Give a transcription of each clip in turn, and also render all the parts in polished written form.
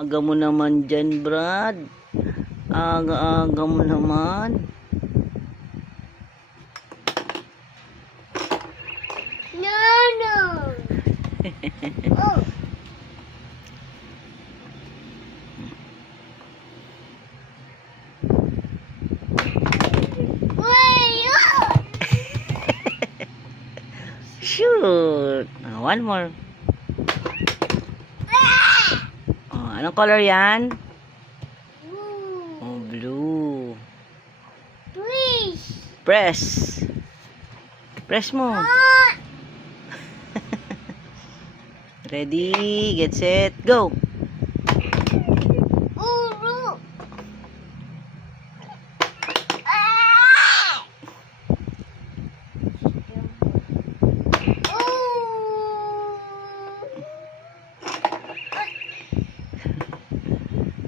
Aga mo naman dyan, Brad. Aga-aga mo naman. No, no. Oh. Wait, oh. Shoot! One more. Anong color yan? Ooh. Oh, blue. Please. Press. Press mo. Ah. Ready, get set, go. Ooh, look. Ah. Ooh.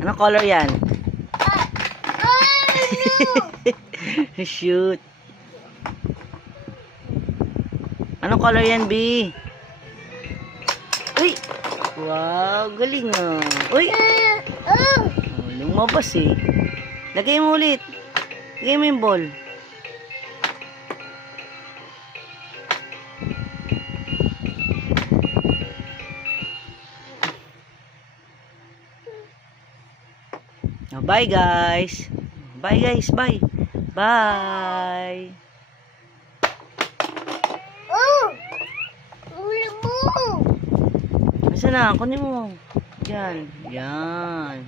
Anong color yan? No. Shoot. Anong color yan, B? Uy! Wow, galing ah. Uy! Oh. Oh, lumabas eh. Lagay mo ulit. Lagay mo yung ball. Oh, bye guys. Bye guys, bye. Bye. Oh. Uli mo. Nasaan na? Kunin mo. Yan. Yan.